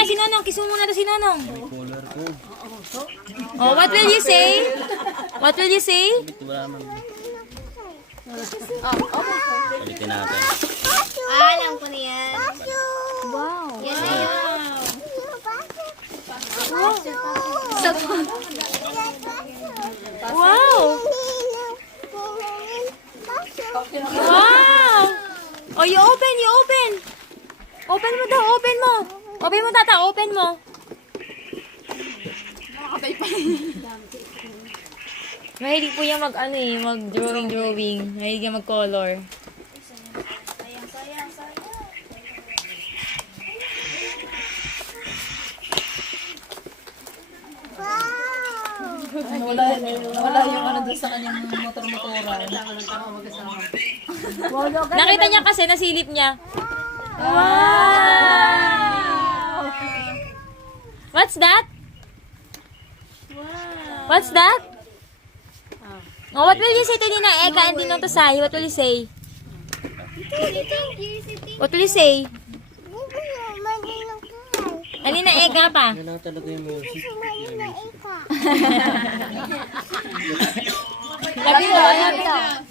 nga si Nonong. Kiss mo muna to si Nonong. Color ko. Oh, what will you say? What will you say? Wala man. Palitin natin. Alam ko na yan. Wow. Yan na yun. Wow. Wow. Oh, you open, you open. Open mo daw, open mo. Open mo, tata, open mo. Mahilig po yan mag-drawing. Mahilig yan mag-color. Wala yung ano doon sa kanyang motor-motora. Nakita niya kasi, nasilip niya. Wow! What's that? What's that? Oh, what will you say to Nina Eka and Ninong Tosay? What will you say? What will you say? Nina Eka pa. Yan lang talaga yung music. Love you, love you.